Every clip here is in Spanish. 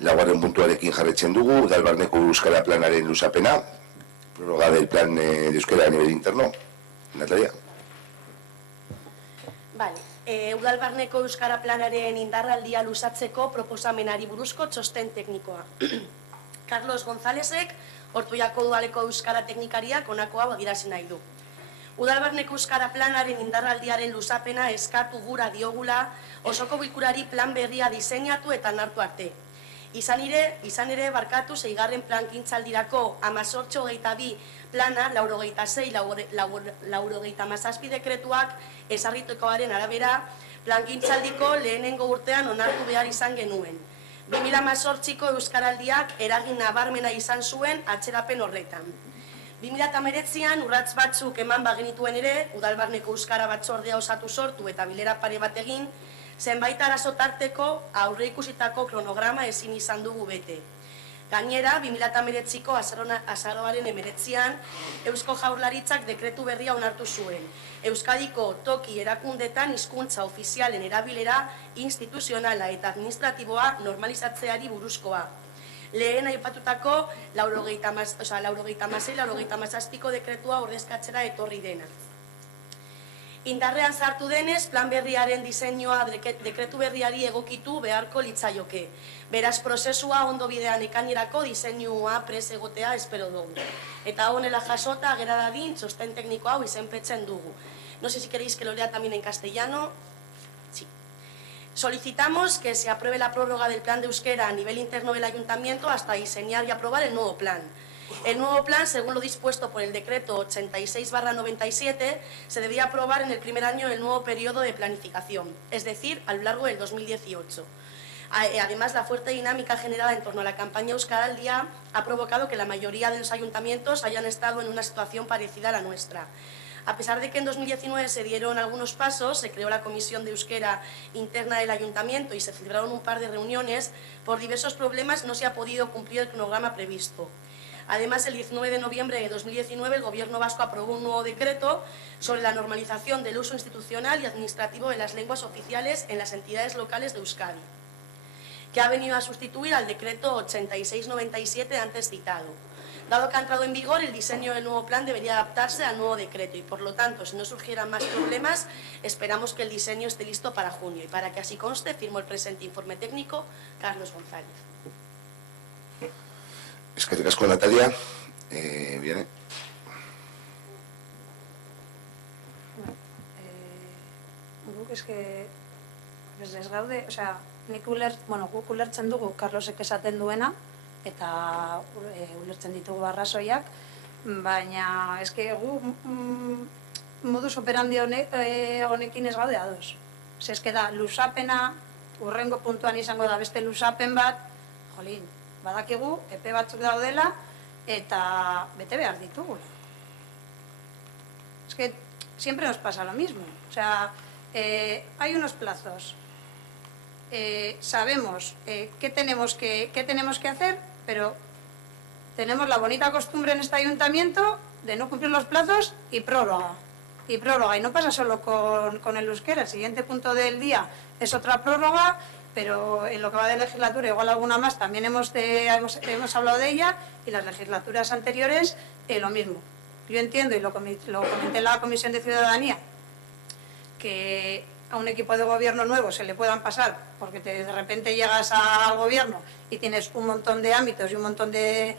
Laugarren puntuarekin jarretzen dugu, Udalbarneko Euskara Planaren luzapena, prórroga del plan de euskera a nivel interno. Natalia. Vale. Udalbarneko Euskara Planaren indarraldia luzatzeko proposamenari buruzko txosten teknikoa. Carlos Gonzálezek, Ortuellako Udaleko Euskara Teknikariak honakoa adierazi nahi du. Udalbarneko Euskara Planaren indarraldiaren luzapena eskatu gura diogula osoko bilkurari plan berria diseinatu eta onartu arte. Izan ere barkatu 6. plangintzaldirako 18-22 plana 86-87 dekretuak ezarritakoaren arabera plangintzaldiko lehenengo urtean onartu behar izan genuen. 2018ko Euskaraldiak eragin nabarmena izan zuen atzerapen horretan. 2019an urrats batzuk eman bagenituen ere, Udalbarneko Euskara Batzordea osatu sortu eta bilera pare bat egin, zenbait arazo tarteko aurreikusitako kronograma ezin izan dugu bete. Gainera, 2019ko azaroaren 19an, Eusko Jaurlaritzak dekretu berria onartu zuen. Euskadiko toki erakundetan hizkuntza ofizialen erabilera instituzionala eta administratiboa normalizatzeari buruzkoa. Lehen aipatutako 86-87ko dekretua ordezkatzera etorri dena. Indarrean sartu denez, plan berriaren diseinua dekretu berriari egokitu beharko litzaioke. Beraz, prozesua ondo bidean ekanerako diseinua prest egotea espero dugu. Eta honela jasota agera dadin txosten tekniko hau izenpetzen dugu. No sé si queréis que lo lea también en castellano. Sí. Solicitamos que se apruebe la prórroga del plan de euskera a nivel interno del ayuntamiento hasta diseñar y aprobar el nuevo plan. El nuevo plan, según lo dispuesto por el decreto 86/97, se debía aprobar en el primer año del nuevo periodo de planificación, es decir, a lo largo del 2018. Además, la fuerte dinámica generada en torno a la campaña Euskaraldia ha provocado que la mayoría de los ayuntamientos hayan estado en una situación parecida a la nuestra. A pesar de que en 2019 se dieron algunos pasos, se creó la Comisión de Euskera interna del Ayuntamiento y se celebraron un par de reuniones, por diversos problemas no se ha podido cumplir el cronograma previsto. Además, el 19 de noviembre de 2019 el Gobierno vasco aprobó un nuevo decreto sobre la normalización del uso institucional y administrativo de las lenguas oficiales en las entidades locales de Euskadi, que ha venido a sustituir al decreto 86/97 antes citado. Dado que ha entrado en vigor, el diseño del nuevo plan debería adaptarse al nuevo decreto y, por lo tanto, si no surgieran más problemas, esperamos que el diseño esté listo para junio. Y para que así conste, firmo el presente informe técnico, Carlos González. Eskerrik asko, Natalia. Viene. Guk eske ez gaude, nik guk ulertzen dugu Carlosek esaten duena, eta ulertzen ditugu arrazoiak, baina eske gu modus operandi honekin ez gaude ados. Eske da, luzapena, urrengo puntuan izango da beste luzapen bat, jolin, badakigu, epe batzuk daudela, eta bete behar ditugula. Es que siempre nos pasa lo mismo. O sea, hay unos plazos. Sabemos qué tenemos que hacer, pero tenemos la bonita costumbre en este ayuntamiento de no cumplir los plazos y prórroga. Y no pasa solo con el euskera. El siguiente punto del día es otra prórroga, pero en lo que va de legislatura, igual alguna más, también hemos hablado de ella, y las legislaturas anteriores lo mismo. Yo entiendo, y lo comenté en la Comisión de Ciudadanía, que a un equipo de gobierno nuevo se le puedan pasar, porque de repente llegas al gobierno y tienes un montón de ámbitos y un montón de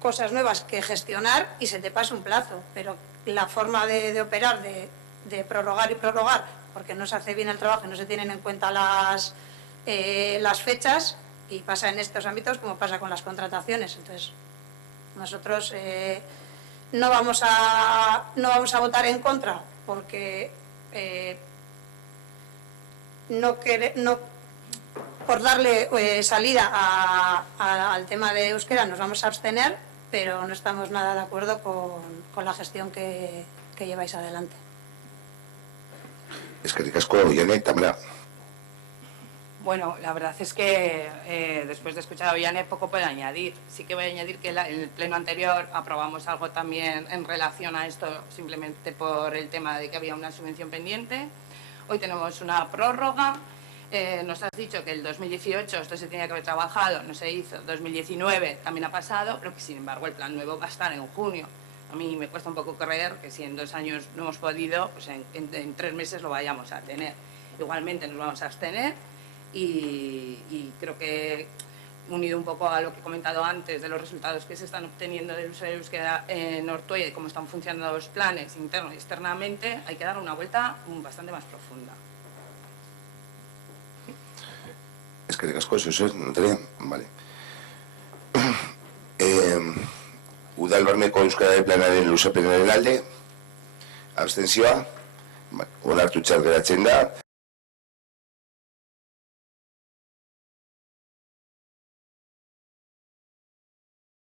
cosas nuevas que gestionar y se te pasa un plazo. Pero la forma de operar, de prorrogar y prorrogar, porque no se hace bien el trabajo y no se tienen en cuenta las fechas, y pasa en estos ámbitos como pasa con las contrataciones. Entonces, nosotros no vamos a votar en contra, porque no por darle salida al tema de euskera nos vamos a abstener, pero no estamos nada de acuerdo con la gestión que lleváis adelante. Eskerrik asko, Iane, Tamara. Bueno, la verdad es que después de escuchar a Iane poco puedo añadir. Sí que voy a añadir que en el pleno anterior aprobamos algo también en relación a esto, simplemente por el tema de que había una subvención pendiente. Hoy tenemos una prórroga. Nos has dicho que el 2018 esto se tenía que haber trabajado, no se hizo, 2019 también ha pasado, pero que sin embargo el plan nuevo va a estar en junio. A mí me cuesta un poco creer que si en 2 años no hemos podido, pues en 3 meses lo vayamos a tener. Igualmente nos vamos a abstener y creo que, unido un poco a lo que he comentado antes de los resultados que se están obteniendo del uso del euskera en Ortuella y cómo están funcionando los planes internos y externamente, hay que dar una vuelta bastante más profunda. Es que digas cosas, no tenía. Vale. Udal barneko euskararen planaren luzapenaren alde, abstentzioa, onartu txar geratzen da.